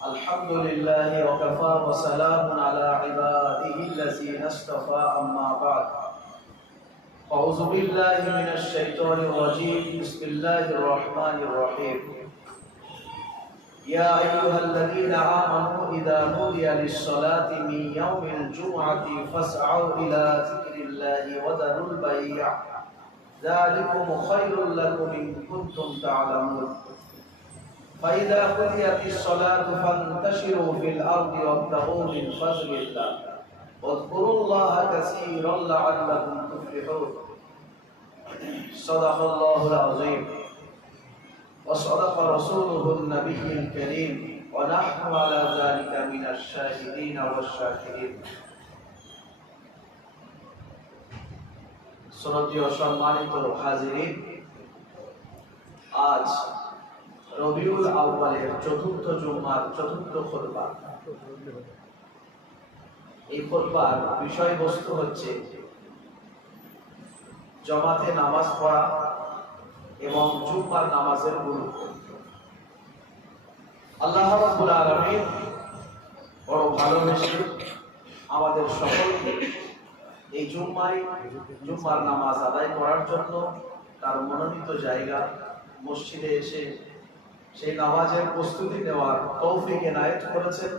الحمد لله وكفى وسلام على عباده الذين اصطفى أما بعد أعوذ بالله من الشيطان الرجيم بسم الله الرحمن الرحيم يا أيها الذين آمنوا إذا نودي للصلاة من يوم الجمعة فاسعوا إلى ذكر الله وذروا البيع ذلكم خير لكم إن كنتم تعلمون فإذا قضيت الصلاة فانتشروا في الأرض وابتغوا من فضل الله واذكروا الله كثيرا لعلكم تفلحون صدق الله العظيم وصدق رسوله النبي الكريم ونحن على ذلك من الشاهدين والشاكرين শ্রদ্ধেয় সম্মানিত হাজিরিন, আজ রবিউল আউয়ালের চতুর্থ জুমার চতুর্থ খুতবা। এই খুতবার বিষয়বস্তু হচ্ছে জামাতে নামাজ পড়া এবং জুমার নামাজের গুরুত্ব। আল্লাহ রাব্বুল আলামিন বড় ভালোবেসে আমাদের সকলকে এই জুম্মার নামাজ আদায় করার জন্য তার মনোনীত জায়গা মসজিদে এসে সেই নামাজের প্রস্তুতি নেওয়ার তৌফিক এনায়েত করেছেন।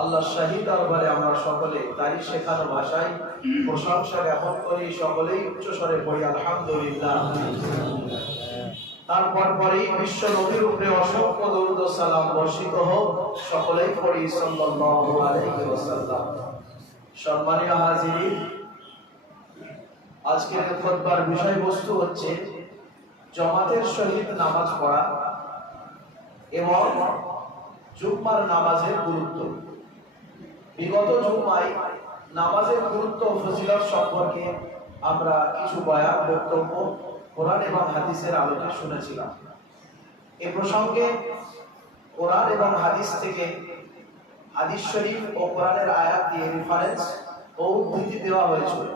আল্লাহ শাহী দরবারে আমরা সকলে তারই শেখানো ভাষায় প্রশংসা জ্ঞাপন করি, সকলেই উচ্চস্বরে পড়ি আলহামদুলিল্লাহ। তারপর পরেই বিশ্ব নবীর উপরে অসংখ্য দরুদ ও সালাম বর্ষিত হোক, সকলেই পড়ি সাল্লাল্লাহু আলাইহি ওয়াসাল্লাম। সম্মানীয় হাজিরিন, আজকের খুতবার বিষয়বস্তু হচ্ছে জামাতের সহিত নামাজ পড়া এবং জুম্মার নামাজের গুরুত্ব। বিগত জুম্মায় নামাজের গুরুত্ব ও ফজিলত সম্পর্কে আমরা কিছু বয়ান বক্তব্য কোরআন এবং হাদিসের আলোকে শুনেছিলাম। এ প্রসঙ্গে কোরআন এবং হাদিস থেকে হাদিস শরীফ ও কোরআনের আয়াত দিয়ে রেফারেন্স ও উদ্ধৃতি দেওয়া হয়েছিল।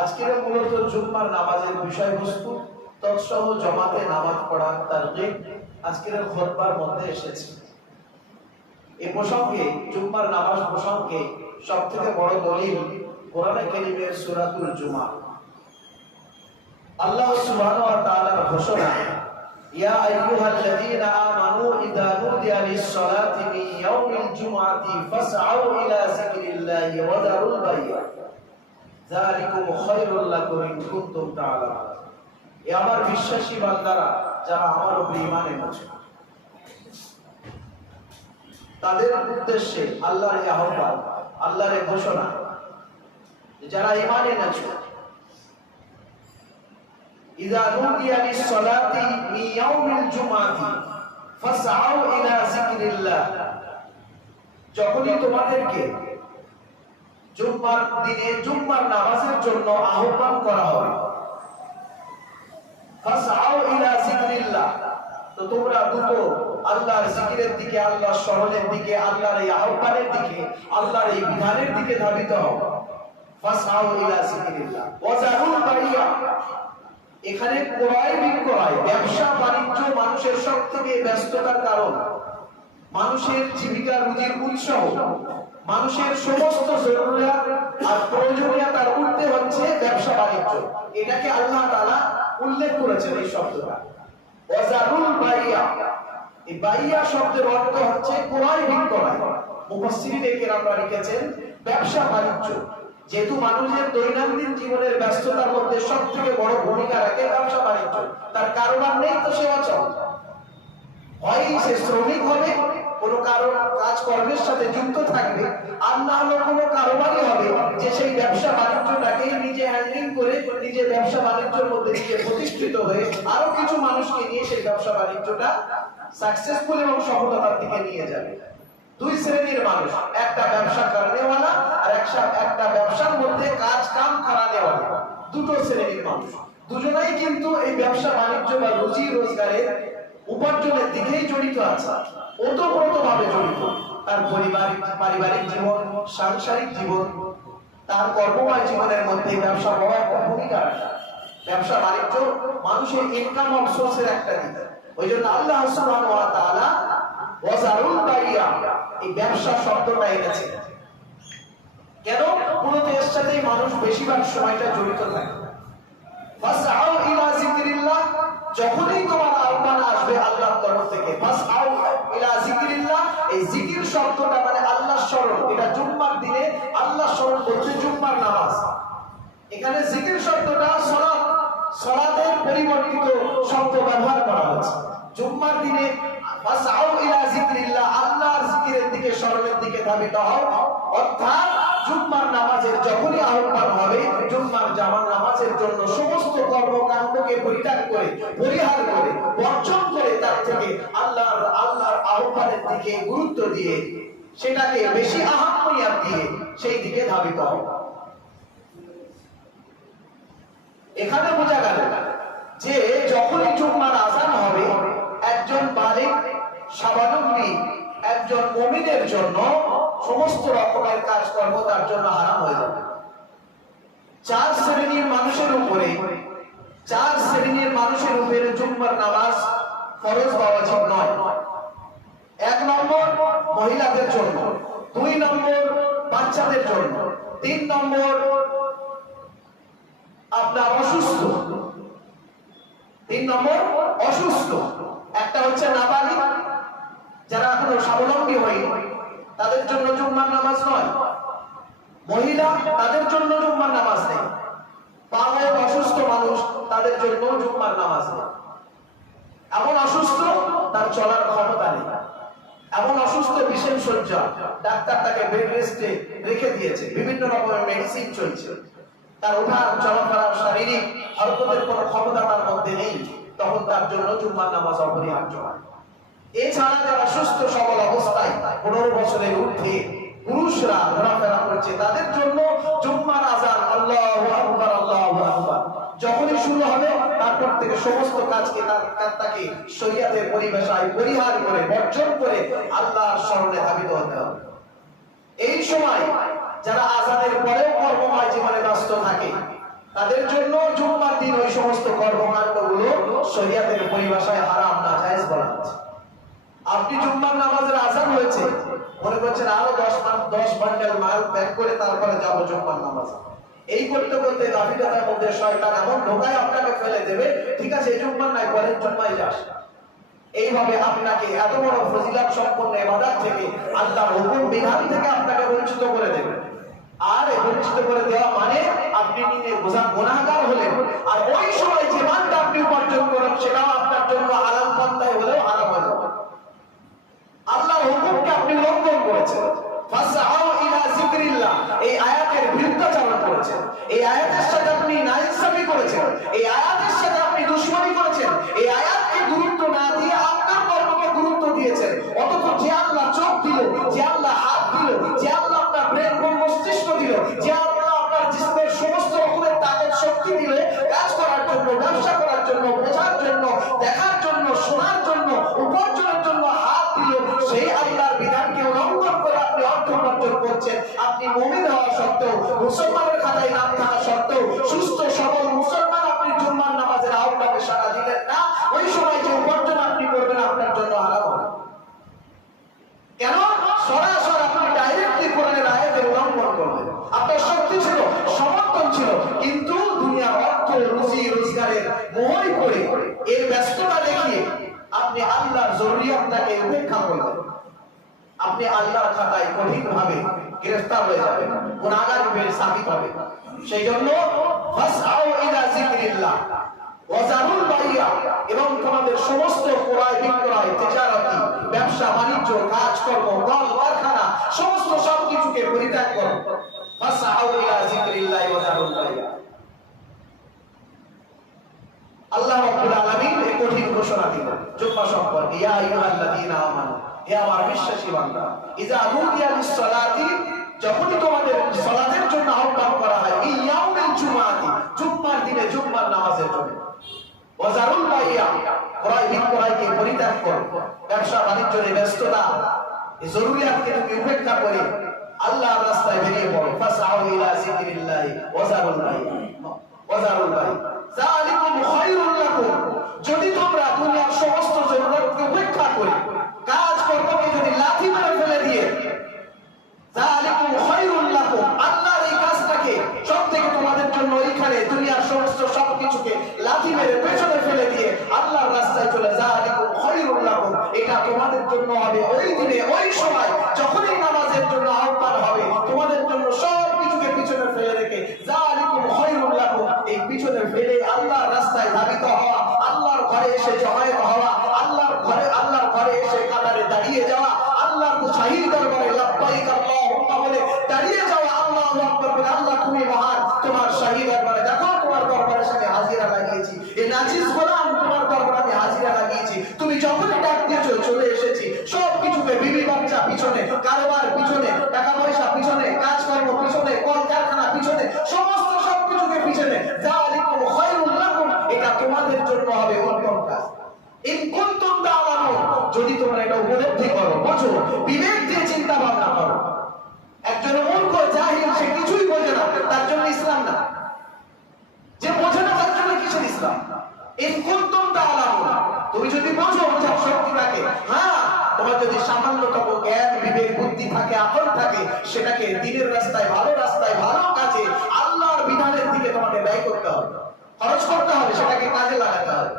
আজকের মূলত জুম্মার নামাজের বিষয়বস্তু তৎসহ জামাতে নামাজ পড়ার তারগীব আজকের খুতবার মধ্যে এসেছে। এই প্রসঙ্গে জুম্মার নামাজ প্রসঙ্গে সবথেকে বড় দলিল কোরআনে কারীমের সূরাতুল জুমা। আল্লাহ সুবহানাহু ওয়া তাআলার ঘোষণা, ইয়া আইয়ুহাল্লাযীনা আমানু ইযা নুদিয়া লিস-সালাতি মিন ইয়াউমিল জুমআতি ফাসআউ ইলা যিকরিল্লাহি ওয়া যারুল বাই'a যালিকুম খায়রুল লাকুম ইন কুনতুম তা'লামুন। এ আমার বিশ্বাসী বান্দারা যারা আমার উপর ঈমান এনেছে, তাদের উদ্দেশ্যে আল্লাহর এই আহ্বান, আল্লাহর এই ঘোষণা, যারা ঈমান এনেছে, ইযা নুদিয়া লিস-সালাতি মিন ইয়াউমিল জুমআতি ফাসআউ ইলা যিকরিল্লাহ, যখনই তোমাদেরকে জুম্মার দিনে জুম্মার নামাজের জন্য আহ্বান করা হয়, ফাসআউ ইলা যিকরিল্লাহ, তো তোমরা দ্রুত আল্লাহর জিকিরের দিকে, আল্লাহর স্মরণের দিকে, আল্লাহর এই আহ্বানের দিকে, আল্লাহর এই বিধানের দিকে ধাবিত হও। ফাসআউ ইলা যিকরিল্লাহ ওয়া যারুল বাই'a, এখানে ক্রয় বিক্রয়, ব্যবসা বাণিজ্য মানুষের সবথেকে ব্যস্ততার কারণ, মানুষের জীবিকা রুজির উৎস, মানুষের সমস্ত জরুরিয়াত আর প্রয়োজনীয়তার ঊর্ধ্বে হচ্ছে ব্যবসা বাণিজ্য। এটাকে আল্লাহ তাআলা উল্লেখ করেছেন এই শব্দটা। ওয়া যারুল বাই'a, এই বাই'a শব্দের অর্থ হচ্ছে ক্রয় বিক্রয়। মুফাসসিরিনে কেরামরা লিখেছেন ব্যবসা বাণিজ্য। যেহেতু মানুষের দৈনন্দিন জীবনের ব্যস্ততার মধ্যে সবথেকে বড় ভূমিকা রাখে ব্যবসা বাণিজ্য, তার কারোবার নেই তো সে অচল, হয় সে শ্রমিক হবে, কোনো কাজ কর্মের সাথে যুক্ত থাকবে, আর না হলে কোনো কারোবারই হবে যে সেই ব্যবসা বাণিজ্যটাকে নিজে হ্যান্ডলিং করে নিজে ব্যবসা বাণিজ্যের মধ্যে নিজে প্রতিষ্ঠিত হয়ে আরো কিছু মানুষকে নিয়ে সেই ব্যবসা বাণিজ্যটা সাকসেসফুল এবং সফলতার দিকে নিয়ে যাবে। দুই শ্রেণীর মানুষ, একটা ব্যবসা করানেওয়ালা আর একটা ব্যবসার মধ্যে কাজ কাম করানেওয়ালা, দুটো শ্রেণীর মানুষ। দুজনেই কিন্তু এই ব্যবসা বাণিজ্য বা রুজি রোজগারের উপার্জনের দিকেই জড়িত আছে, ওতপ্রোতভাবে জড়িত। তার পারিবারিক জীবন, সাংসারিক জীবন, তার কর্মময় জীবনের মধ্যে ব্যবসা বড় একটা ভূমিকা রাখে। ব্যবসা বাণিজ্য মানুষের ইনকাম সোর্সের একটা দিক। ওই জন্য আল্লাহ সুবহানাহু ওয়া তাআলা ওয়াজারুল বাই'a বাইয়া, এই ব্যবসা শব্দটা এনেছে কেন? মূলত এর সাথেই মানুষ বেশিরভাগ সময়টা জড়িত থাকে। ফাসআউ ইলা যিকরিল্লাহ, যখনই তোমার আহ্বান আসবে আল্লাহর তরফ থেকে, ফাসআউ ইলা যিকরিল্লাহ, এই জিকির শব্দটা মানে আল্লাহর স্মরণ। এটা জুম্মার দিনে আল্লাহর স্মরণ বলতে জুম্মার নামাজ। এখানে জিকির শব্দটা সালাত, সালাতের পরিবর্তিত শব্দ ব্যবহার করা হয়েছে। জুম্মার দিনে ফাসআউ ইলা যিকরিল্লাহ, আল্লাহর জিকিরের দিকে, স্মরণের দিকে ধাবিত হও। অর্থাৎ জুম্মার নামাজের যখনই আহ্বান হবে, জুম্মার জামার নামাজের জন্য সমস্ত কর্মকাণ্ডকে পরিত্যাগ করে, পরিহার করে, বর্জন করে তার থেকে আল্লাহর আহ্বানের দিকে গুরুত্ব দিয়ে, সেটাকে বেশি আহাম্মত দিয়ে সেই দিকে ধাবিত হবে। এখানে বোঝা গেল যে যখনই জুম্মার আযান হবে, একজন বালিগ স্বাবলম্বী একজন মুমিনের জন্য সমস্ত রকমের কাজকর্ম তার জন্য হারাম হয়ে যাবে। চার শ্রেণীর মানুষের উপরে জুম্মার নামাজ ফরজ বা ওয়াজিব নয়। 1 নম্বর মহিলাদের জন্য, 2 নম্বর বাচ্চাদের জন্য, 3 নম্বর আপনার অসুস্থ, 3 নম্বর অসুস্থ। একটা হচ্ছে নাবালিগ, যারা এখনো স্বাবলম্বী হয়নি, তাদের জন্য জুম্মার নামাজ নয়। মহিলা, তাদের জন্য জুম্মার নামাজ নেই। পাগল অসুস্থ মানুষ, তাদের জন্য জুম্মার নামাজ নেই। এমন অসুস্থ তার চলার ক্ষমতা নেই, এমন অসুস্থ বিশেষ শয্যা, ডাক্তার তাকে বেড রেস্টে রেখে দিয়েছে, বিভিন্ন রকমের মেডিসিন চলছে, তার ওঠার চলাফেরার শারীরিক হরকতের কোনো ক্ষমতা তার মধ্যে নেই, তখন তার জন্য জুম্মার নামাজ অপরিহার্য। এছাড়া যারা সুস্থ সবল অবস্থায় 15 বছরের ঊর্ধ্বে পুরুষরা ঘোরাফেরা করছে, তাদের জন্য জুম্মার আযান আল্লাহু আকবার, আল্লাহু আকবার যখনই শুরু হবে, তারপর থেকে সমস্ত কাজকে তাকে শরীয়তের পরিবেশায় পরিহার করে, বর্জন করে আল্লাহর স্মরণে ধাবিত হতে হবে। এই সময় যারা আযানের পরেও কর্মময় জীবনে ব্যস্ত থাকে, তাদের জন্য জুম্মার দিন ওই সমস্ত কর্মকাণ্ডগুলো শরীয়তের পরিভাষায় হারাম, নাজায়েজ বলা হচ্ছে। আপনি জুম্মার নামাজের আযান হয়েছে, মনে করছেন আরো 10 বান্ডেল মাল প্যাক করে তারপরে যাব জুম্মার নামাজ। এই করতে করতে গাফিলতার মধ্যে শয়তান এমন ঢোকায় আপনাকে ফেলে দেবে, ঠিক আছে এই জুম্মার নাই, পরের জুম্মায় যাস। এইভাবে আপনাকে এত বড় ফজিলত সম্পন্ন ইবাদত থেকে, আল্লাহর হুকুম বিধান থেকে আপনাকে বঞ্চিত করে দেবে। আর বঞ্চিত করে দেওয়া মানে আপনি নিজে গুনাহগার হলেন, আর ওই সময় যে মানটা আপনি উপার্জন করেন সেটাও আপনার জন্য হারাম পন্থায় হলেও হারাম হয়ে যাবে। আল্লাহর হুকুমকে আপনি লঙ্ঘন করেছেন। ফাসআউ ইলা যিকরিল্লাহ, এই আয়াতের বিরুদ্ধাচরণ করেছেন, এই আয়াতের সাথে আপনি নাইনসাফি করেছেন, এই আয়াতের সাথে আপনি দুশমনি করেছেন, এই আয়াতকে গুরুত্ব না দিয়ে আপনার কর্মকে গুরুত্ব দিয়েছেন। অথচ যে আল্লাহ চোখ দিল, যে আল্লাহ হাত দিল, যে আল্লাহ আপনার ব্রেন মস্তিষ্ক দিল, যে আল্লাহ আপনার জিসমের সমস্ত রকমের তাকত শক্তি দিল কাজ করার জন্য, ব্যবসা করার জন্য, বোঝার জন্য, দেখার জন্য, শোনার জন্য, উপার্জনের জন্য হাত দিল, সেই আল্লাহর বিধানকে উল্লঙ্ঘন করে আপনি অর্থ উপার্জন করছেন। আপনি মুমিন হওয়া সত্ত্বেও, মুসলমানের খাতায় নাম থাকা সত্ত্বেও, সুস্থ সবল মুসলমান, আপনি জুম্মার নামাজের আহ্বানে সাড়া দিলেন না। ওই সময় যে উপার্জন আপনি করবেন আপনার জন্য হারাম হবে। কেন? সরাসরি আপনি ডাইরেক্টলি কোরআনের আয়াতের উল্লঙ্ঘন করলেন। আপনার শক্তি ছিল, সমর্থন ছিল, কিন্তু দুনিয়ার অর্থ, রুজি রোজগারের মোহই করে, এর ব্যস্ততা দেখিয়ে আপনি আল্লাহর জরুরিয়াতটাকে উপেক্ষা করলেন। আপনি আল্লাহর খাতায় কঠিনভাবে গ্রেফতার হয়ে যাবেন, গুনাহগার হিসেবে সাবিত হবে। সেই জন্য ফাসআউ ইলা যিকরিল্লাহ ওয়া যারুল বাইয়া, এবং তোমাদের সমস্ত ক্রয় বিক্রয়, তিজারতি, ব্যবসা বাণিজ্য, কাজকর্ম, কল কারখানা, সমস্ত সবকিছুকে পরিত্যাগ করো। ফাসআউ ইলা যিকরিল্লাহ ওয়া যারুল বাইয়া। আল্লাহ রাব্বুল আলামিন এই কঠিন ঘোষণা দিলেন জুম্মা সম্পর্কে, ইয়া আইয়ুহাল্লাযীনা আমানু, হে আমার বিশ্বাসী বান্দা, ইযা নুদিয়া লিস-সালাতি, যখনই তোমাদের সালাতের জন্য আহ্বান করা হয়, ইয়াউমিল জুমআতি, জুম্মার দিনে জুম্মার নামাজের জন্য, ওয়া যারুল বাইয়া, ক্রয় বিক্রয়কে পরিত্যাগ করো, ব্যবসা বাণিজ্যের ব্যস্ততা, এই জরুরিয়াতকে তুমি উপেক্ষা করে আল্লাহর রাস্তায় বেরিয়ে পড়ো। ফাসআউ ইলা যিকরিল্লাহি ওয়া যারুল বাইয়া, ওয়া যারুল বাইয়া যালিকুম খায়রুল লাকুম, যদি তোমরা দুনিয়ার সমস্ত জরুরতকে উপেক্ষা করে কাজ কর্মকে যদি লাথি মেরে ওই দিনে ওই সময় যখনই নামাজের জন্য আহ্বান হবে, তোমাদের জন্য সব কিছুকে পিছনে ফেলে রেখে যালিকুম খায়রুল লাকুম, এই পিছনে ফেলে আল্লাহর রাস্তায় ধাবিত হওয়া, আল্লাহর ঘরে এসে জমায়েত হওয়া, আল্লাহর ঘরে এসে কাতারে দাঁড়িয়ে যাওয়া, আল্লাহর শাহীদ দরবারে লাব্বাইক আল্লাহুম্মা বলে দাঁড়িয়ে যাওয়া, আল্লাহু আকবার বলে, আল্লাহ তুমি মহান, তোমার শাহীদ দরবারে দেখো তোমার দরবারের সাথে হাজিরা লাগিয়েছি, এই নাজিস গোলাম তোমার দরবারে আমি হাজিরা লাগিয়েছি, তুমি যখনই ডাক দিয়েছো চলে এসেছি। সব কিছুকে বিবি বাচ্চা পিছনে, কারবার পিছনে, টাকা পয়সা পিছনে, কাজকর্ম পিছনে, কলকারখানা পিছনে, সমস্ত সব কিছুকে পিছনে, যালিকুম খায়রুল লাকুম, এটা তোমাদের জন্য হবে উত্তম কাজ। ইন কুনতুম তা'লামুন, যদি তোমরা এটা উপলব্ধি করো, বোঝো, বিবেক দিয়ে চিন্তা ভাবনা করো। একজন মূর্খ জাহিল, সে কিছুই বোঝে না, তার জন্য ইসলাম না। যে বোঝে না তার জন্য কিসের ইসলাম? ইন কুনতুম তা'লামুন, তুমি যদি বোঝো, বোঝার শক্তি থাকে, হ্যাঁ, তোমার যদি সামান্যতম জ্ঞান বিবেক বুদ্ধি থাকে, আকল থাকে, সেটাকে দ্বীনের রাস্তায়, ভালো রাস্তায়, ভালো কাজে, আল্লাহর বিধানের দিকে তোমাকে ব্যয় করতে হবে, খরচ করতে হবে, সেটাকে কাজে লাগাতে হবে।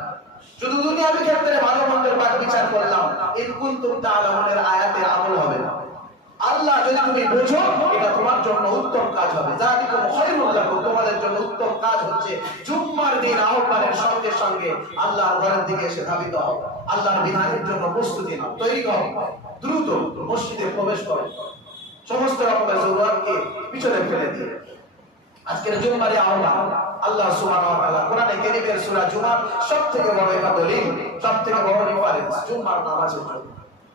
শুধু দুনিয়াবি ক্ষেত্রে ভালো মন্দের বাদ বিচার করলাম, ইন কুনতুম তা'লামুনের আয়াতে আমল হবে না। আল্লাহ যদি তুমি বোঝো, এটা তোমার জন্য উত্তম কাজ হবে। যালিকুম খায়রুল লাকুম, তোমাদের জন্য উত্তম কাজ হচ্ছে জুম্মার দিন আহ্বানের সঙ্গে সঙ্গে আল্লাহর ঘরের দিকে এসে ধাবিত হও, আল্লাহর বিধানের জন্য প্রস্তুতি নাও, তৈরি হও, দ্রুত মসজিদে প্রবেশ করো, সমস্ত রকমের জরুরতকে পিছনে ফেলে দিয়ে আজকের জুম্মারে আহ্বান। আল্লাহ সুবহানাহু ওয়া তাআলা কোরআনে কারীমের সূরা জুমার সবথেকে বড় দলিল, সবথেকে বড় রেফারেন্স জুম্মার নামাজের জন্য।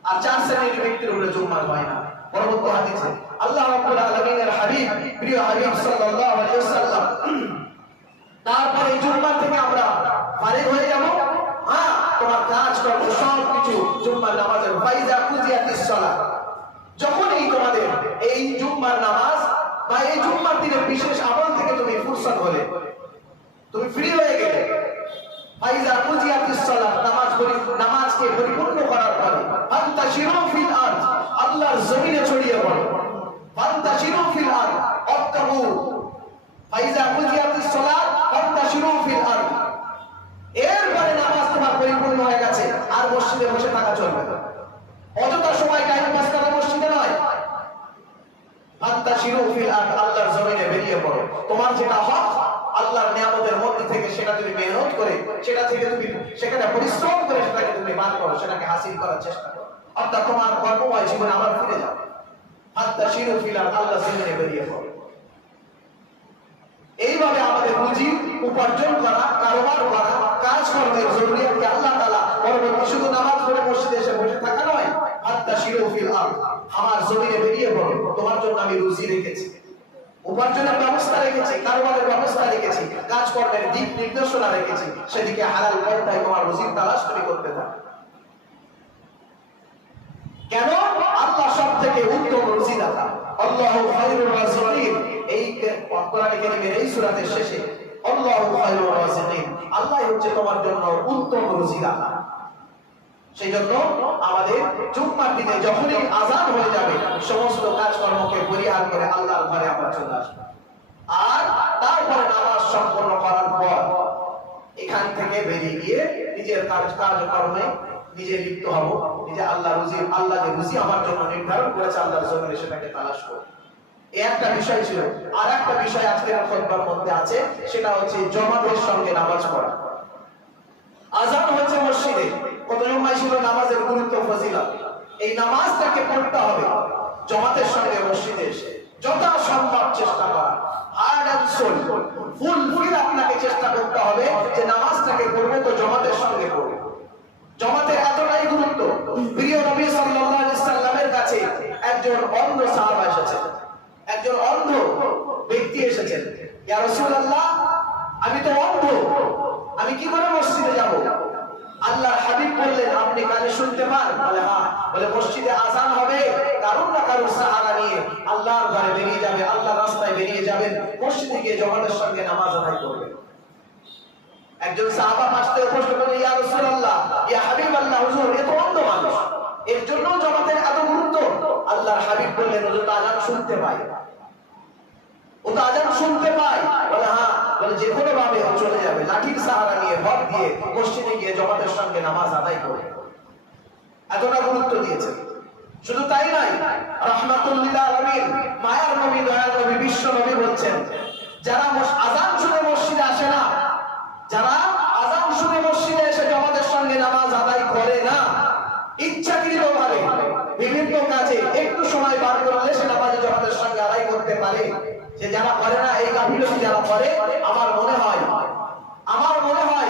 আর চার শ্রেণীর ব্যক্তির উপরে জুম্মার হয় না। পরবর্তী হাদিসে আল্লাহ রাব্বুল আলামিনের হাবিব, প্রিয় হাবিব সাল্লাল্লাহু আলাইহি ওয়াসাল্লাম, তারপরে এই জুম্মার থেকে আমরা ফারিগ হয়ে যাব, হ্যাঁ, তোমার কাজ কর্ম সব কিছু জুম্মার নামাজের ফাইজা কুজিয়াতিস সালাত, যখনই তোমাদের এই জুম্মার নামাজ বা এই জুম্মার দিনের বিশেষ আমল থেকে তুমি ফুরসত হলে, তুমি ফ্রি হয়ে গেলে, ফাইজা কুজিয়াতিস সালাত, নামাজকে পরিপূর্ণ করার পরে ফান্তাশিরু ফিল আরদ, আল্লাহর জমিনে ছড়িয়ে পড়ো, ফান্তাশিরু ফিল আরদ ওয়াক্তাবু, ফাইজা কুজিয়াতিস সালাত ফান্তাশিরু ফিল আরদ, এরপরে নামাজ তোমার পরিপূর্ণ হয়ে গেছে, আর মসজিদে বসে থাকা চলবে না, অযথা সময় টাইম পাস করা মসজিদে নয়। ফান্তাশিরু ফিল আরদ, আল্লাহর জমিনে বেরিয়ে পড়ো, তোমার যেটা হক আল্লাহর নিয়ামতের মধ্যে থেকে সেটা তুমি মেহনত করে, সেটা থেকে তুমি সেখানে পরিশ্রম করে সেটাকে তুমি বার করো, সেটাকে হাসিল করার চেষ্টা করো, অর্থাৎ তোমার কর্মময় জীবনে আবার ফিরে যাও। ফান্তাশিরু ফিল আরদ, আল্লাহর জমিনে বেরিয়ে পড়ো। এইভাবে আমাদের রুজি উপার্জন করা, কারবার করা, কাজকর্মের জরুরিয়াতকে আল্লাহ তাআলা পরবর্তী শুধু নামাজ পড়ে মসজিদে এসে বসে থাকা নয়, ফান্তাশিরু ফিল আরদ, আমার জমিনে বেরিয়ে পড়ো, তোমার জন্য আমি রুজি রেখেছি, উপার্জনের ব্যবস্থা রেখেছি, কারবারের ব্যবস্থা রেখেছি, কাজকর্মের দিক নির্দেশনা রেখেছি, সেদিকে হালাল পন্থায় তোমার রুজির তালাশ তুমি করতে থাকো। কেন? আল্লাহ সবথেকে উত্তম রুজিদাতা, আল্লাহু খায়রুর রাযিকিন। এই কোরআনে কারীমের এই সূরাতের শেষে আল্লাহু খায়রুর রাযিকিন, আল্লাহ হচ্ছে তোমার জন্য উত্তম রুজিদাতা। সেই জন্য আমাদের জুম্মার দিনে যখনই আযান হয়ে যাবে, সমস্ত কাজকর্মকে পরিহার করে আল্লাহর ঘরে আমরা চলে আসবো, আর তারপরে নামাজ সম্পন্ন করার পর এখান থেকে বেরিয়ে গিয়ে নিজের কাজকর্মে নিজে লিপ্ত হব, নিজে আল্লাহ যে রুজি আমার জন্য নির্ধারণ করেছে আল্লাহর জমিনে, সেটাকে তালাশ করব। এই একটা বিষয় ছিল। আর একটা বিষয় আজকের খুতবার মধ্যে আছে, সেটা হচ্ছে জামাতের সঙ্গে নামাজ পড়া। আযান হচ্ছে মসজিদে, কত সময় ছিল নামাজের গুরুত্ব ফজিলত, এই নামাজটাকে পড়তে হবে জামাতের সঙ্গে মসজিদে এসে, যথা সম্ভব চেষ্টা করা, হার্ড এন্ড সোল, ফুল আপনাকে চেষ্টা করতে হবে যে নামাজটাকে পড়বো তো জামাতের সঙ্গে পড়বো। জামাতের এতটাই গুরুত্ব, প্রিয় নবী সাল্লাল্লাহু আলাইহি সাল্লামের কাছে একজন অন্ধ সাহাবা এসেছেন, একজন অন্ধ ব্যক্তি এসেছেন, ইয়া রাসূলুল্লাহ, আমি তো অন্ধ, আমি কি করে মসজিদে যাব? আল্লাহর হাবিব বললেন, আপনি কানে শুনতে পান? বলে হ্যাঁ। বলে মসজিদে আযান হবে, কারুর না কারুর সাহারা নিয়ে আল্লাহর ঘরে বেরিয়ে যাবে, আল্লাহর রাস্তায় বেরিয়ে যাবেন, মসজিদে গিয়ে জামাতের সঙ্গে নামাজ আদায় করবেন। একজন সাহাবা আসতে প্রশ্ন করলেন, ইয়া রাসূলুল্লাহ, ইয়া হাবিবাল্লাহ, হুজুর এ তো অন্ধ মানুষ, এর জন্য জামাতের এত গুরুত্ব? আল্লাহর হাবিব বললেন, হুজুর তো আযান শুনতে পায়, ও তো আযান শুনতে পায়। বলে হ্যাঁ। বলে যে কোনো ভাবে ও চলে যাবে, লাঠির সাহারা নিয়ে ভর দিয়ে মসজিদে গিয়ে জামাতের সঙ্গে নামাজ আদায় করবে। এতটা গুরুত্ব দিয়েছেন। শুধু তাই নয়, রাহমাতুল লিল আলামিন মায়ার নবী দয়ার নবী বিশ্ব নবী বলছেন, যারা আযান শুনে মসজিদে আসে না, যারা আযান শুনে মসজিদে এসে জামাতের সঙ্গে নামাজ আদায় করে না, ইচ্ছাকৃতভাবে বিভিন্ন কাজে একটু সময় বার করলে সে নামাজ জামাতের সঙ্গে আদায় করতে পারে, যে যারা করে না, এই গাফিলতি যারা করে, আমার মনে হয়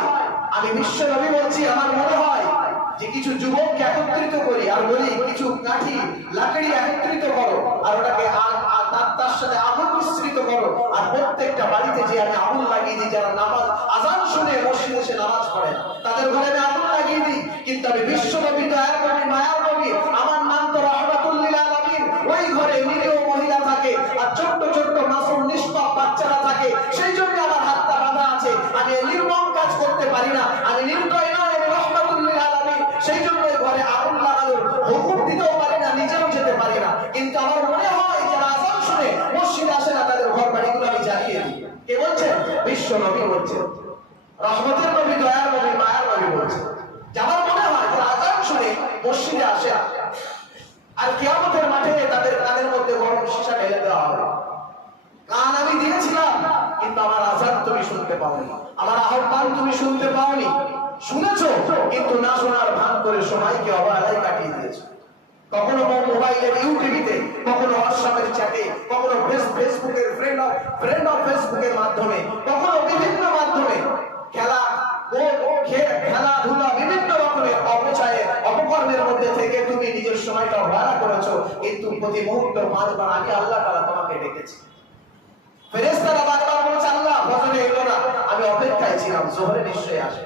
আমি বিশ্ব নবী বলছি, আমার মনে হয় যে কিছু যুবককে একত্রিত করি আর বলি কিছু কাঠি লাকড়ি একত্রিত করো আর ওটাকে তার সাথে আগুন মিশ্রিত করো, আর প্রত্যেকটা বাড়িতে যে আমি আগুন লাগিয়ে দিই, যারা নামাজ আযান শুনে মসজিদে এসে নামাজ পড়ে তাদের ঘরে আমি আগুন লাগিয়ে দিই। কিন্তু আমি বিশ্ব নবী দয়ার নবী মায়ার নবী, আমার নাম তো রাহমাতুল লিল আলামিন, ওই ঘরে নিরীহ মহিলা থাকে আর ছোট্ট ছোট্ট মাসুম নিষ্পাপ বাচ্চারা থাকে, সেই জন্য আমার হাতটা বাঁধা আছে, আমি নির্মম কাজ করতে পারি না, আমি নির্দয় নয়, আমি রাহমাতুল লিল আলামিন, সেই জন্য ঘরে আগুন লাগানোর হুকুম দিতেও পারি না, নিজেও যেতে পারি না। কিন্তু আমার মনে হয় যারা আযান শুনে মসজিদে আসে না, তাদের ঘর বাড়িগুলো আমি জ্বালিয়ে দিই। কে বলছেন? বিশ্ব নবী বলছেন, রহমতের নবী দয়ার নবী মায়ার নবী বলছেন, যে আমার মনে হয় যারা আযান শুনে মসজিদে আসে আর কিয়ামতের মাঠে তাদের কানের মধ্যে গরম সীসা ঢেলে দেওয়া হবে। কান আমি দিয়েছিলাম কিন্তু আমার আযান তুমি শুনতে পাওনি, আমার আহ্বান তুমি শুনতে পাওনি, শুনেছো কিন্তু না শোনার ভান করে সময়কে অবহেলায় কাটিয়ে দিয়েছো। কখনো মোবাইলের ইউটিউবিতে, কখনো হোয়াটসঅ্যাপের চ্যাটে, কখনো ফেসবুকের ফ্রেন্ড অফ ফেসবুকের মাধ্যমে, কখনো বিভিন্ন মাধ্যমে খেলাধুলা বিভিন্ন রকমের অপকর্মের মধ্যে থেকে তুমি নিজের সময়টা অবহেলা করেছো। কিন্তু প্রতি মুহূর্ত 5 বার আমি আল্লাহ তাআলা তোমাকে ডেকেছি। ফেরেশতারা বারবার বলছে, আল্লাহ ফজরে এলো না, আমি অপেক্ষায় ছিলাম, যোহরে নিশ্চয়ই আসে।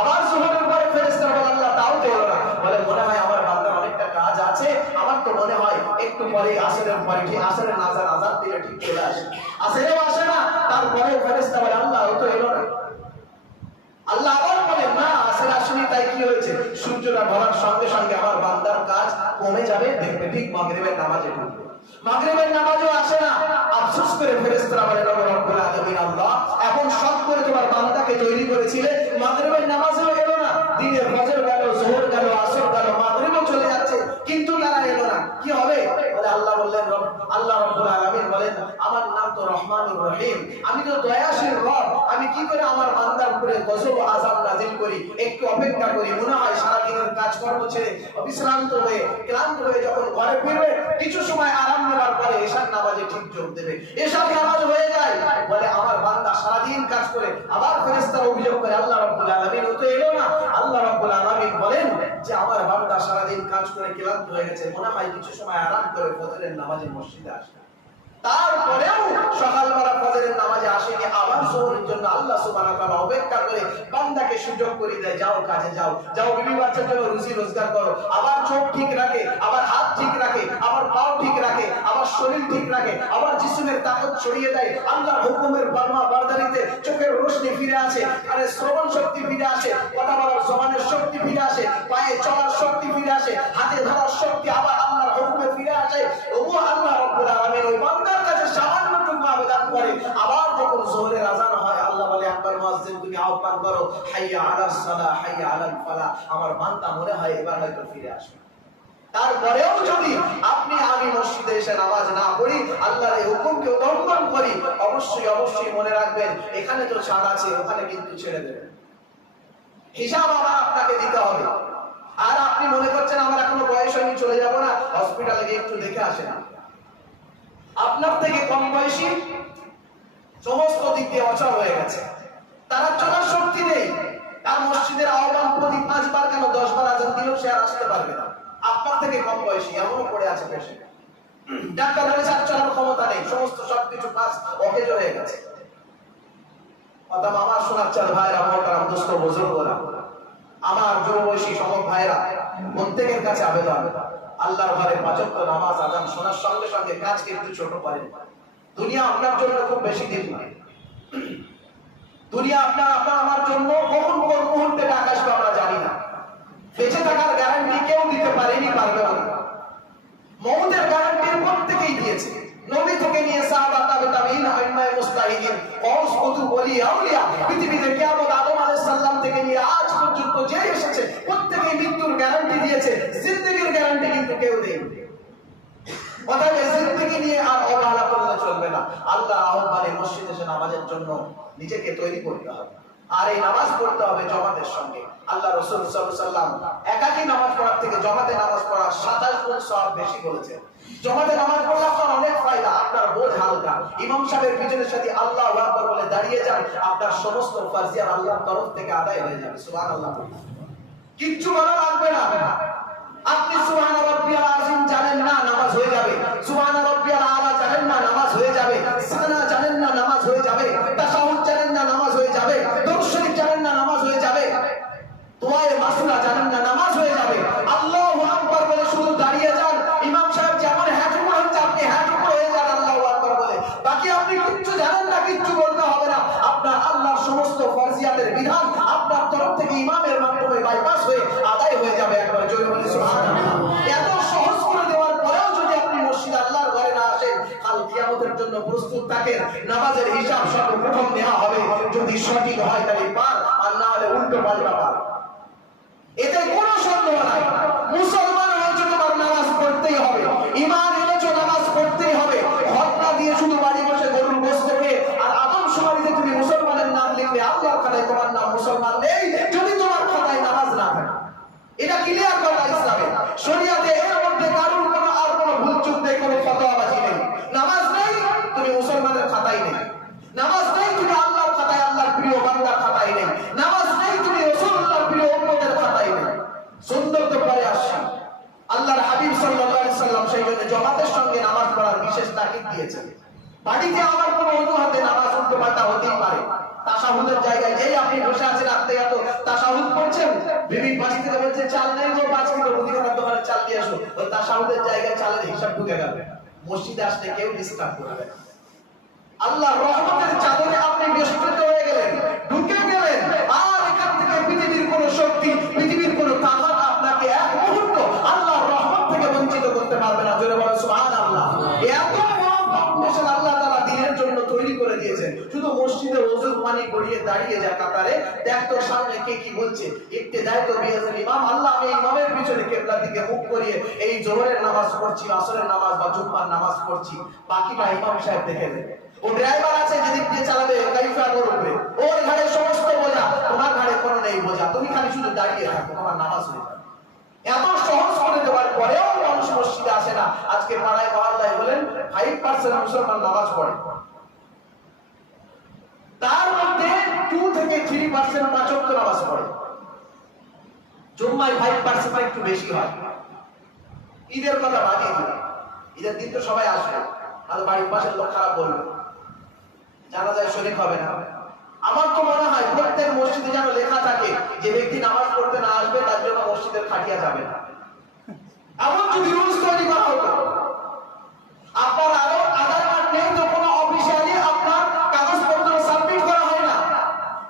আবার যোহরের পরে ফেরেশতারা বলে, আল্লাহ তাও তো এলো না, বলে মনে হয় আমার বান্দার অনেকটা কাজ আছে, আমার তো মনে হয় একটু পরে আসরের পরে ঠিক আসরের আযান দিলে ঠিক চলে আসে, আসরেও আসে না। তারপরে ফেরেশতা বলে, আল্লাহ ও তো এলো না। আল্লাহ আবার বলেন, না আসর আসেনি, তাই কি হয়েছে? সূর্যটা ঢলার সঙ্গে সঙ্গে আমার বান্দার কাজ কমে যাবে, দেখবে ঠিক মাগরিবের নামাজে ঢুকবে। মাগরিবের নামাজও আসে না, আফসোস করে ফেরেশতারা বলে, রব্বুল আলামিন আল্লাহ, এখন সব করে তোমার বান্দাকে তৈরি করেছিলে, মাগরিবের নামাজও এলো না, দিনে ফজর গেল, যোহর গেল, আসর গেল, মাগরিবও চলে যাচ্ছে, কিন্তু তারা এলো না, কি হবে? বলে আল্লাহ বললেন, আল্লাহ রব্বুল আলামিন বলেন, আমার নাম তো রহমানুর রহিম, আমি তো দয়াশীল রব, আমি কি করে আমার বান্দার উপরে গজব আযাব নাযিল করি? একটু অপেক্ষা করি, মনে হয় সারা দিনের কাজকর্ম ছেড়ে বিশ্রান্ত হয়ে ক্লান্ত হয়ে যখন ঘরে ফিরবে, কিছু সময় আরাম নেওয়ার পরে এশার নামাজে ঠিক যোগ দেবে, এশার নামাজ হয়ে যায়, বলে আমার বান্দা সারাদিন কাজ করে, আবার ফেরেশতারা অভিযোগ করে, আল্লাহ রাব্বুল আলামিন ও তো এলো না। আল্লাহ রাব্বুল আলামিন বলেন যে আমার বান্দা সারাদিন কাজ করে ক্লান্ত হয়ে গেছে, মনে হয় কিছু সময় আরাম করে ফজরের নামাজে মসজিদে আসে। তারপরেও সকালবেলা ফজরের নামাজে আসেনি, আবার যোহরের জন্য আল্লাহ সুবহানাহু ওয়া তাআলা অপেক্ষা করে বান্দাকে সুযোগ করে দেয়, যাও কাজে যাও, যাও বিবি বাচ্চার জন্য রুজি রোজগার করো, আবার চোখ ঠিক রাখে, আবার হাত ঠিক রাখে, আবার পাও ঠিক রাখে, আবার শরীর ঠিক রাখে, আবার জিসমের তাকত ছড়িয়ে দেয়, আল্লাহর হুকুমের ফরমা বরদারিতে চোখের রোশনি ফিরে আসে, আরে শ্রবণ শক্তি ফিরে আসে, কথা বলার জবানের শক্তি ফিরে আসে, পায়ে চলার শক্তি ফিরে আসে, হাতে ধরার শক্তি আবার আল্লাহর হুকুমে ফিরে আসে। ওগো আল্লাহ রাব্বুল আলামিন ওই বান্দার কাছে সামান্যটুকু আবেদন করে, আবার যখন যোহরের আযান হয়, আল্লাহ বলে, একবার মুয়াজ্জিন তুমি আহ্বান করো, হাইয়া আলাস সালাহ হাইয়া আলাল ফালাহ, আমার বান্দা মনে হয় এবার হয়তো ফিরে আসবে। তারপরেও যদি আপনি আমি মসজিদে এসে নামাজ না পড়ি, আল্লাহর এই হুকুমকে উল্লঙ্ঘন করি, অবশ্যই অবশ্যই মনে রাখবেন, এখানে তো ছাড় আছে, ওখানে কিন্তু ছেড়ে দেবেন, হিসাব আবার আপনাকে দিতে হবে। আর আপনি মনে করছেন আমার এখনো বয়স হয়নি, চলে যাব না, হসপিটালে গিয়ে একটু দেখে আসেন। আপনার থেকে কম বয়সী সমস্ত দিক দিয়ে অচল হয়ে গেছে, তারা চলার শক্তি নেই, আর মসজিদের আহ্বান প্রতি 5 বার কেন 10 বার আযান দিলেও সে আর আসতে পারবে না। আপনার থেকে কম বয়সী এমনও পড়ে আছে পেশেন্ট, ডাক্তার বলেছে আর চলার ক্ষমতা নেই, সমস্ত সবকিছু পাস অকেজ হয়ে গেছে। আমার শোনাচ্ছেন ভাইরা, মোহতারাম দোস্ত বুজুর্গরা, আমার যুববয়সী সমক ভাইরা, প্রত্যেকের কাছে আবেদন, আল্লাহর ঘরে 5 ওয়াক্ত নামাজ আযান শোনার সঙ্গে সঙ্গে কাজকে একটু ছোট করেন। দুনিয়া আপনার জন্য খুব বেশি দিন নয়, দুনিয়া আপনার আমার জন্য কখন কোন মুহূর্তে ডাক আসবে আমরা জানি না, বেঁচে থাকার গ্যারান্টি কেউ দিতে পারেনি, পারবে না। মওতের গ্যারান্টি প্রত্যেকেই দিয়েছে, নবী থেকে নিয়ে সাহাবা, তাবে তাবেঈন, আইম্মায়ে মুজতাহিদিন, কওস, কুতুব, ওলি, আউলিয়া, পৃথিবীতে কিয়ামত আদম আলাইহি সাল্লাম থেকে নিয়ে আজ পর্যন্ত যে এসেছে প্রত্যেকেই মৃত্যুর গ্যারান্টি দিয়েছে, জিন্দেগির গ্যারান্টি কিন্তু কেউ দেয়নি। অতএব জিন্দেগি নিয়ে আর অবহেলা করলে চলবে না। আল্লাহ আহ্বানে মসজিদে এসে নামাজের জন্য নিজেকে তৈরি করতে হবে, আর এই নামাজ পড়তে হবে জামাতের সঙ্গে। আল্লাহ রাসূল সাল্লাল্লাহু আলাইহি ওয়াসাল্লাম একাকী নামাজ পড়ার থেকে জামাতে নামাজ পড়া 27 গুণ সওয়াব বেশি বলেছেন। জামাতে নামাজ পড়লে আপনার অনেক ফায়দা, আপনার বোঝ হালকা। ইমাম সাহেবের পিছনের সাথে আল্লাহু আকবার বলে দাঁড়িয়ে যান, আপনার সমস্ত ফরজিয়াত আল্লাহর তরফ থেকে আদায় হয়ে যাবে। সুবহানাল্লাহ, কিচ্ছু বলা লাগবে না। আপনি সুবহান রাব্বিয়াল আযীম জানেন না, নামাজ হয়ে যাবে। সুবহান রাব্বিয়াল আলা জানেন না, নামাজ হয়ে যাবে। সানা জানেন না, নামাজ হয়ে যাবে। তাশাহুদ জানেন না, নামাজ হয়ে যাবে। দরুদ শরীফ জানেন না, নামাজ হয়ে যাবে। দোয়ায়ে মাসুরা জানেন না, নামাজ হয়ে যাবে। আল্লাহু আকবার বলে শুধু দাঁড়িয়ে যান। ইমাম সাহেব যেমন হ্যাটুকু হচ্ছে আপনি হ্যাটুকু হয়ে যান আল্লাহু আকবার বলে। বাকি আপনি কিচ্ছু জানেন না, কিচ্ছু বলতে হবে না। আপনার আল্লাহর সমস্ত ফরজিয়াতের বিধান আপনার তরফ থেকে ইমামের মাধ্যমে বাইপাস হয়ে আদায় হয়ে যাবে। একবার জোরে বলি সুবহানাল্লাহ। এত সহজ করে দেওয়ার পরেও যদি আপনি মসজিদ আল্লাহর ঘরে না আসেন, কাল কিয়ামতের জন্য প্রস্তুত থাকেন। নামাজের হিসাব সর্বপ্রথম নেওয়া হবে, যদি সঠিক হয় তাহলে পার, আর না হলে উল্টো পাল্টা পার। এতে কোনো সন্দেহ নাই। মুসলমান হয়েছে তোমার নামাজ পড়তেই হবে, ঈমান এনেছো নামাজ পড়তেই হবে। হত্যা দিয়ে শুধু বাড়ি বসে গরুর গোশত খেয়ে আর আদমশুমারিতে তুমি মুসলমানের নাম লিখলে আল্লাহর খাতায় তোমার নাম মুসলমান নেই, যদি তোমার খাতায় নামাজ না থাকে। এটা ক্লিয়ার কথা ইসলামে। শরিয়াতে এর মধ্যে কারোর কোনো আর কোনো ভুল চুক নেই, কোনো ফতোয়াবাজি নেই। নামাজ নেই তুমি মুসলমানের খাতায় নেই, নামাজ নেই তুমি আল্লাহর খাতায়, আল্লাহর প্রিয় বান্দার খাতায় নেই, নামাজ নেই তুমি রাসূলুল্লাহর প্রিয় উম্মতের খাতায় নেই। সুন্দর তো পরে আসছি। আল্লাহর হাবিব সাল্লাল্লাহু আলাইহি সাল্লাম সেই জন্য জামাতের সঙ্গে নামাজ পড়ার বিশেষ তাকিদ দিয়েছেন। বাড়িতে আমার কোনো অজুহাতে নামাজ উল্টো পাল্টা হতেই পারে। তাশাহুদের জায়গায় যেই আপনি বসে আছেন, আপনি এত তাশাহুদ করছেন, বিবি বাড়ি থেকে বলছে চাল নেই গো, 5 কিলো মুদিখানার দোকানে চাল দিয়ে আসো, ওই তাশাহুদের জায়গায় চালের হিসাব ঢুকে গেল। মসজিদে আসলে কেউ ডিস্টার্ব করবে না। আল্লাহর রহমতের চাদরে আপনি বেষ্টিত হয়ে গেলেন, ঢুকে গেলেন, আর এখান থেকে পৃথিবীর কোন শক্তি, পৃথিবীর কোন তাকত আপনাকে এক মুহূর্ত আল্লাহর রহমত থেকে বঞ্চিত করতে পারবে না। জোরে বলেন সুবহানাল্লাহ। এত বড় ফাউন্ডেশন আল্লাহ তাআলা দ্বীনের জন্য তৈরি করে দিয়েছেন। শুধু মসজিদে ওযুর পানি গড়িয়ে দাঁড়িয়ে যা কাতারে, দেখ তোর সামনে কে কি বলছে। ইক্তেদায় তো বিয়াজুল ইমাম, আল্লাহ আমি ইমামের পিছনে কিবলার দিকে মুখ করিয়ে এই জোহরের নামাজ পড়ছি, আসরের নামাজ বা জুমার নামাজ পড়ছি, বাকিটা ইমাম সাহেব দেখে নেবে। ও ড্রাইভার আছে যেদিক দিয়ে চালাবে, কাইফা করবে, ওর ঘাড়ে সমস্ত বোঝা, তোমার ঘাড়ে কোনো নেই বোঝা, তুমি খালি শুধু দাঁড়িয়ে থাকো, তোমার নামাজ হয়ে যাবে। এত সহজ করে দেওয়ার পরেও মানুষ মসজিদে আসে না। আজকে পাড়ায় মহল্লায় বলেন 5% মুসলমান নামাজ পড়ে, তার মধ্যে 2 থেকে 3% 5 ওয়াক্ত নামাজ পড়ে। জুম্মায় 5% একটু বেশি হয়। ঈদের কথা বাদই দিন, ঈদের দিন তো সবাই আসবে, আর বাড়ির পাশের লোক খারাপ বলবে, জানাজায় শরীক হবে না। আমার তো মনে হয় প্রত্যেক মসজিদে যেন লেখা থাকে যে ব্যক্তি নামাজ পড়তে না আসবে তার জন্য মসজিদের খাটিয়া যাবে না। এমন যদি রুলস তৈরি করা হতো। আপনার আরো আধার কার্ড নেই তো কোনো অফিসিয়ালি আপনার কাগজপত্র সাবমিট করা হয় না,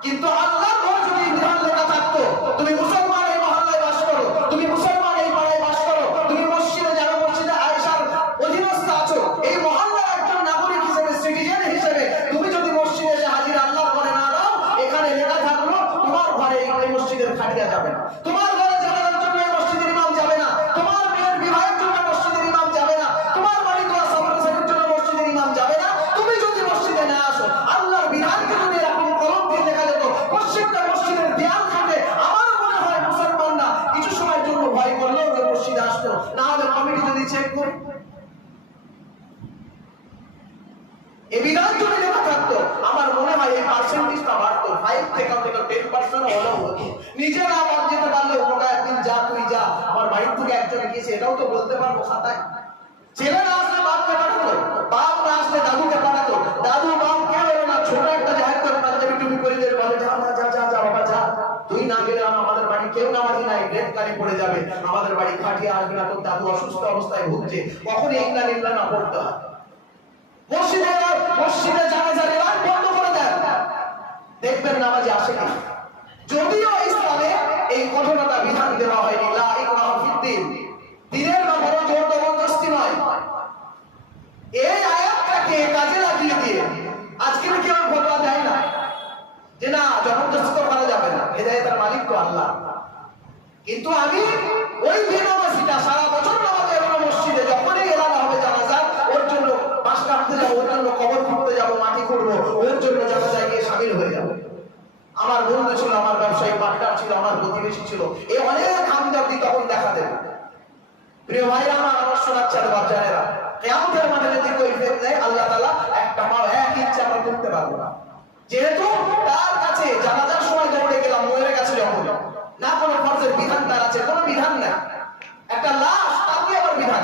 কিন্তু আল্লাহর ঘরে যদি বিধান লেখা থাকতো তুমি মুসলমান এই মহল্লায় বাস করো, তুমি মুসলমান এই পাড়ায় বাস করো, তুমি মসজিদে যারা মসজিদে আয়েশার অধীনস্থ আছো, এই মহল্লার একজন নাগরিক হিসেবে, সিটিজেন হিসেবে তুমি যদি মসজিদে এসে হাজির আল্লাহর ঘরে না দাও, এখানে লেখা থাকলো তোমার ঘরে এই মসজিদের খাটিয়া যাবে না, তোমার ঘরে জানাজার জন্য এই মসজিদের ইমাম যাবে না, তোমার মেয়ের বিবাহের জন্য মসজিদের ইমাম যাবে না, তোমার বাড়ি দোয়া সালাতের জন্য মসজিদের ইমাম যাবে না। তুমি যদি মসজিদে না আসো, আল্লাহর বিধানকে যদি এরকম কলম দিয়ে লেখা যেত প্রত্যেকটা মসজিদের দেয়াল থাকে, আমার মনে হয় মুসলমানরা কিছু সময়ের জন্য ভয় করলেও ওই মসজিদে আসতো। না হলে কমিটি যদি চেক করে এই বিধান যদি লেখা থাকতো, আমার মনে হয় এই পার্সেন্টেজটা বাড়তো, 5 থেকে 10% হলেও হতো। নিজেরা বাদ যেতে পারলে ওটা একদিন যা তুই যা, আমার বাড়ির থেকে একজনে গিয়েছে এটাও তো বলতে পারবো খাতায়। ছেলেরা আসলে বাপকে পাঠাতো, বাপ না আসলে দাদুকে পাঠাতো, দাদু বাপ কেউ এলো না, ছোট একটা জাহের করে পাঞ্জাবি টুপি পরে দেবে, বলে যা যা যা যা বাবা যা, তুই না গেলে আমাদের বাড়ি কেউ নামাজি নাই, গ্রেট কালি পড়ে যাবে, আমাদের বাড়ি খাটিয়ে আসবে না, তোর দাদু অসুস্থ অবস্থায় ভুগছে, কখনই ইংলা নিংলা না পড়তে হয়। মসজিদে জানাজার এলান বন্ধ করে দেন, দেখবেন নামাজি আসে না। যদিও ইসলামে এই কঠোরতা বিধান দেওয়া হয়নি, লা ইকরাহা ফিদ্দিন, দ্বীনের ব্যাপারে জোর জবরদস্তি নয়। এই আয়াতটাকে কাজে লাগিয়ে দিয়ে আজকে কেউ ফতোয়া দেয় না যে না জবরদস্তি তো করা যাবে না। যেহেতু তার কাছে জানাজার সময় দৌড়ে গেলাম, মরে গেছে যখন, না কোনো ফরজের বিধান তার আছে, কোনো বিধান নাই, একটা লাশ, তাকে আবার বিধান,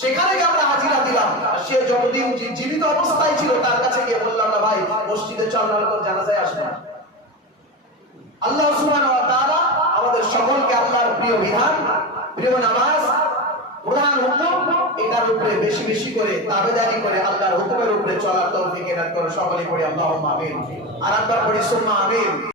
সেখানে গিয়ে আমরা হাজিরা দিলাম। সে যতদিন জীবিত অবস্থায় ছিল তার কাছে গিয়ে বললাম, না ভাই মসজিদে চল, নাহলে তোর জানাজায় আসবে না। আল্লাহ সুবহানাহু ওয়া তাআলা আমাদের সকলকে আল্লাহর প্রিয় বিধান, প্রিয় নামাজ, প্রধান হুকুম, এটার উপরে বেশি বেশি করে তাবেদারি করে আল্লাহর হুকুমের উপরে চলার তৌফিক এনায়েত করুন। সকলে পড়ি আল্লাহুম্মা আমিন। আর একবার পড়ি সুম্মা আমিন।